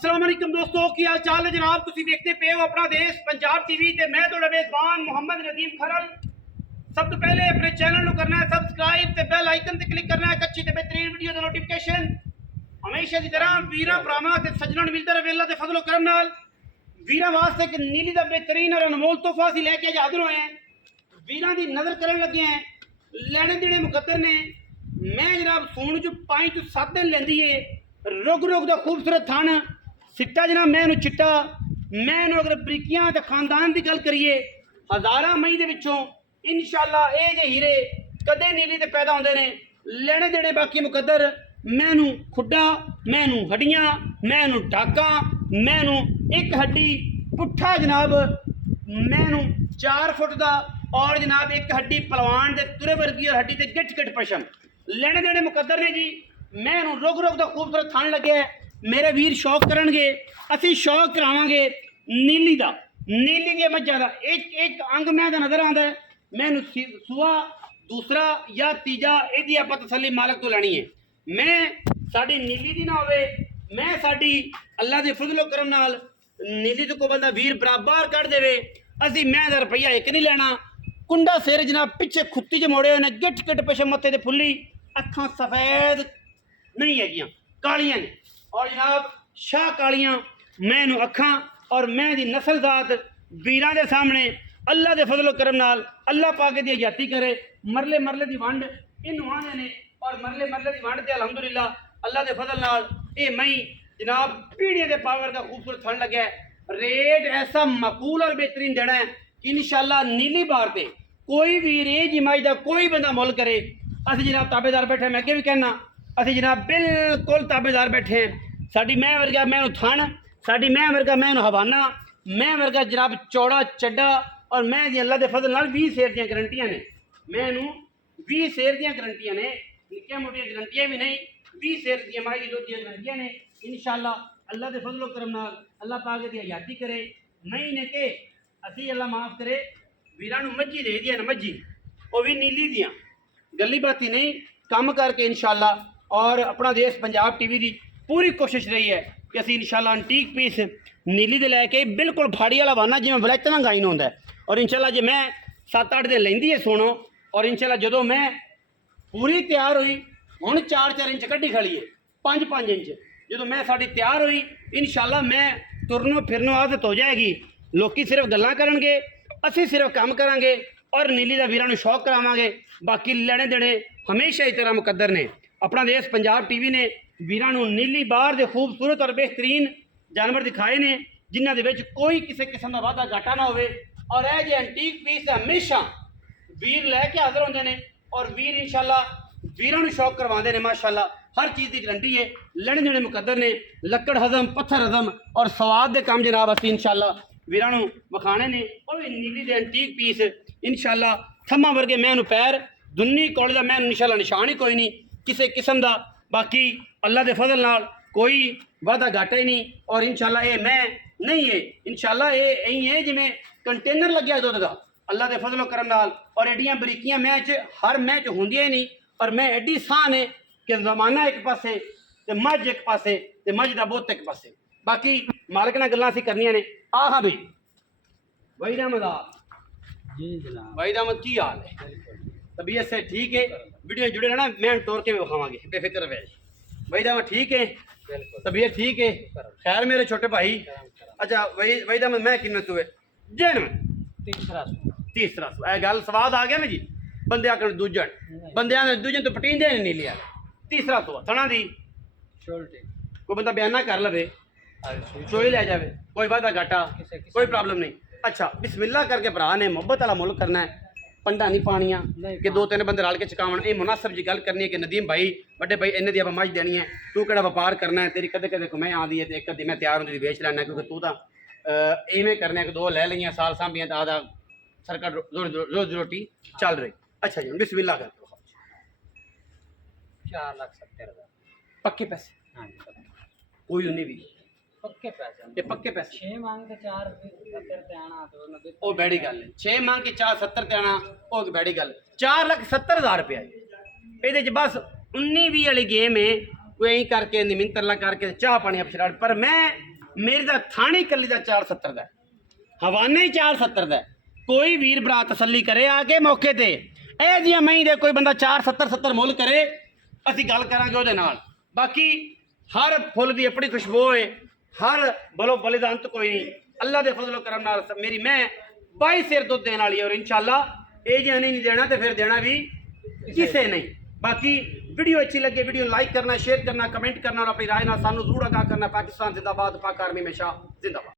अस्सलाम वालेकुम दोस्तों, की हाल चाल है जनाब। तुसी देखते पे हो अपना देश पंजाब टीवी ते मैं तुहाडा मेज़बान मोहम्मद नदीम खरल। सब तो पहले अपने चैनल को करना है सबसक्राइब ते बेल आइकन ते क्लिक करना है एक अच्छी ते बेहतरीन वीडियो दा नोटिफिकेशन हमेशा की तरह वीरा भरावां ते सज्जणां नूं मिलदा रहे अल्लाह दे फजलो करम नाल। वीरां वास्ते एक नीली दा बेहतरीन और अनमोल तोहफा असीं लैके हाज़र होए हैं। वीरां दी नज़र करन लगे हैं, लैणे देणे मुकद्दर ने। मैं जनाब सूण जो 5 तो 7 दिन लैंदी है। रुग रुग दा खूबसूरत थन सिट्टा जनाब, मैं इहनूं चिट्टा मैं इहनूं अगर बरीकियां ते खानदान की गल करिए हज़ारां मई दे विचों इंशाअल्लाह ये जे हीरे कदे नीली ते पैदा होंदे ने। लैणे देणे बाकी मुकद्दर। मैं इहनूं खुड्डा, मैं इहनूं हड्डियां, मैं इहनूं टाका, मैं इहनूं एक हड्डी पुट्ठा जनाब, मैं इहनूं 4 फुट दा और जनाब एक हड्डी पलवान दे तुरे वर्गी और हड्डी ते गिट गिट पशम लैणे देणे मुकद्दर ने जी। मैं इहनूं रुग रुग दा खूबसूरत थन लगे है। मेरे वीर शौक करनगे, असीं शौक करावांगे नीली दा, नीली दी मज्झां दा। एक एक अंग मैं दा नज़र आंदा है। मैं इहनूं सूआ दूसरा या तीजा इहदी आपां तसल्ली मालक तो लैनी है। मैं साडी नीली दी ना होवे, मैं साडी अल्लाह दे फजलो करम नाल नीली तो को बंदा वीर बराबर कढ़ देवे, असीं मैं दा रुपया एक नहीं लेना। कुंडा सिर जनाब पिछे खुत्ती च मोड़े हुए ने, गिट गिट पिछे मत्थे ते फुल्ली, अखां सफेद नहीं हैगियां, कालियां ने और जनाब शाह कालियां। मैं नूं अखां और मैं दी नस्ल जात वीरां दे सामने अल्लाह दे फजलो करम नाल अल्लाह पाक दी हयाती करे। मरले मरले दी वंड इनूं आंदे ने और मरले मरले दी वंड ते अलहमदुलिल्लाह अल्लाह दे फजल नाल ये मई जनाब पीढ़ियों के पावर का खूबसूरत थन लगे है। रेट ऐसा मकूल और बेहतरीन देना है कि इंशाअल्लाह नीली बार ते कोई भी रेज इमाज का कोई बंदा मुल करे, असीं जनाब ताबेदार बैठे। मैं अगे भी कहना असीं जनाब बिल्कुल ताबेदार बैठे हैं। साडी मैं वर्गा मैं थन, साडी मैं वर्गा मैं हवाना, मैं वर्गा जनाब चौड़ा चड्डा और मैं दी अल्लाह दे फजल नाल 20 शेर दी गारंटियां ने। मैं 20 शेर दी गारंटियां ने, निक्कियां मोटियां गारंटियां भी नहीं, 20 शेर दी माई दी दी गारंटियां ने। इंशाअल्लाह अल्लाह दे फजलो करम नाल अल्लाह पाक दी हयाती करे। नहीं ने के असीं अल्लाह माफ़ करे वीरां नूं मज्जी दे दियां न, मज्जी वो भी नीली दियां गली बाती नहीं काम करके इंशाअल्लाह। और अपना देश पंजाब टीवी की पूरी कोशिश रही है कि असीं इंशाअल्लाह एंटीक पीस नीली दे लैके बिल्कुल फाड़ी वाला वाना जिवें वलैतना गाइन होंदा है। और इंशाअल्लाह जे मैं 7-8 दिन लैंदी है सुनो, और इंशाअल्लाह जदों मैं पूरी तैयार हुई हुण 4-4 इंच कड्ढी खड़ी है, 5-5 इंच जदों मैं साडी तैयार हुई इंशाअल्लाह मैं तुरनों फिरनों आदत हो जाएगी। लोकी सिर्फ गल्लां करनगे, असीं सिर्फ काम करांगे और नीली दा वीरां नूं शौक करावांगे। बाकी लैणे देणे हमेशा ही तरह मुकद्दर ने। अपना देश पंजाब टीवी ने वीरां नूं नीली बार दे खूबसूरत और बेहतरीन जानवर दिखाए ने जिन्हां दे विच कोई किसी किस्म का वाधा घाटा ना होवे। और यह जे एंटीक पीस हमेशा वीर लैके हाज़र होंदे ने और वीर इंशाअल्लाह वीरां नूं शौक करवाते हैं। माशाअल्लाह हर चीज़ की गारंटी है, लैणे देणे मुकद्दर ने। लक्कड़ हजम पत्थर हजम और स्वाद के काम जनाब असीं इंशाअल्लाह वीरां नूं विखाणे ने। और नीली दे एंटीक पीस इंशाअल्लाह थम्मा वर्गे मैं पैर दुन्नी कौले का मैं इंशाअल्लाह निशान ही कोई नहीं किसी किस्म का। बाकी अल्लाह के फजल नाल कोई वादा घाटा ही नहीं। और इंशाअल्लाह ये मैं नहीं है, इंशाअल्लाह ये यही है जिमें कंटेनर लग्या दुध का अल्लाह के फजलो करम नाल। और एडियां बरीकियां मैच हर मैच होंदियां ही नहीं। और मैं एडी सान है कि जमाना एक पासे ते मझ एक पासे ते मझ का बुत एक पासे। बाकी मालक नाल गल्लां असीं करनियां ने। हाँ भाई वहीद अहमद जी जनाब, वहीद अहमद की हाल है? तबीयत से ठीक है? वीडियो जुड़े रहना, मैं तोड़ के विखावांगे बेफिक्र रहे। वहीद अहमद ठीक है? तबीयत ठीक है? खैर मेरे छोटे भाई। अच्छा वहीद अहमद मैं किन्ने सुए जैन तीसरा सू गल स्वाद आ गया ना जी। बंदे आखन दूजन बंदे दूजन तो पटींदे ने नीली वाले। तीसरा सूआ थणा दी कोई बंदा बयाना कर लवे चोई लै जाए, कोई वादा घाटा कोई प्रॉब्लम नहीं। अच्छा बिस्मिल्लाह करके भरा ने मुहब्बत वाला मुल्क करना है, पंडा नहीं पानियां कि 2-3 बंदे रल के चकावन। ये मुनासिब जी गल करनी है कि नदीम भाई बड़े भाई इन्हें दी मझ देनी है, तू केड़ा व्यापार करना है, तेरी कदे कदे मैं आँदी है तो एक अद्धी मैं तैयार होंदी बेच लैना क्योंकि तू तो इवें करने कि 2 लै लियां साल सांभियां तो आधा सरकार रोज रोटी चल रही। अच्छा जी बिस्मिल्लाह कर 4,70,000 पक्के पैसे? हाँ कोई उन्हें भी पक्के पैसे। ये पक्के पैसे 6 मांग के 4,70 ते आना तो वो बैड़ी गल है। 6 मांग के 4,70 ते आना वो बैड़ी गल। 4,70,000 रुपया ये बस 19-20 वाली गेम है। कोई ऐं करके निमिंतर ला करके चाह पानी अपछड़ा पर मैं मेरे दा थानी कली दा 470 दा हवाने ही 470 दा कोई वीर भरा तसल्ली करे आके मौके ते ਇਹ ਜਿਹੀਆਂ ਮਹੀਂ ਦੇ ਕੋਈ ਬੰਦਾ 470 ਮੁੱਲ ਕਰੇ ਅਸੀਂ ਗੱਲ ਕਰਾਂਗੇ ਉਹਦੇ ਨਾਲ ਬਾਕੀ ਹਰ ਫੁੱਲ ਦੀ ਆਪਣੀ ਖੁਸ਼ਬੂ ਹੈ ਹਰ ਬਲੋ ਬਲੇ ਦਾ ਅੰਤ ਕੋਈ ਨਹੀਂ ਅੱਲਾ ਦੇ ਫਜ਼ਲ ਕਰਮ ਨਾਲ ਮੇਰੀ ਮੈਂ 22 ਸਿਰ ਦੁੱਧ ਦੇਣ ਵਾਲੀ ਔਰ ਇਨਸ਼ਾਅੱਲਾ ਇਹ ਜਿਹਾ ਨਹੀਂ ਦੇਣਾ ਤੇ ਫਿਰ ਦੇਣਾ ਵੀ ਕਿਸੇ ਨਹੀਂ बाकी वीडियो अच्छी लगे वीडियो लाइक करना शेयर करना कमेंट करना और अपनी राय ना सानू जरूर आगाह करना पाकिस्तान जिंदाबाद पाक आर्मी हमेशा जिंदाबाद।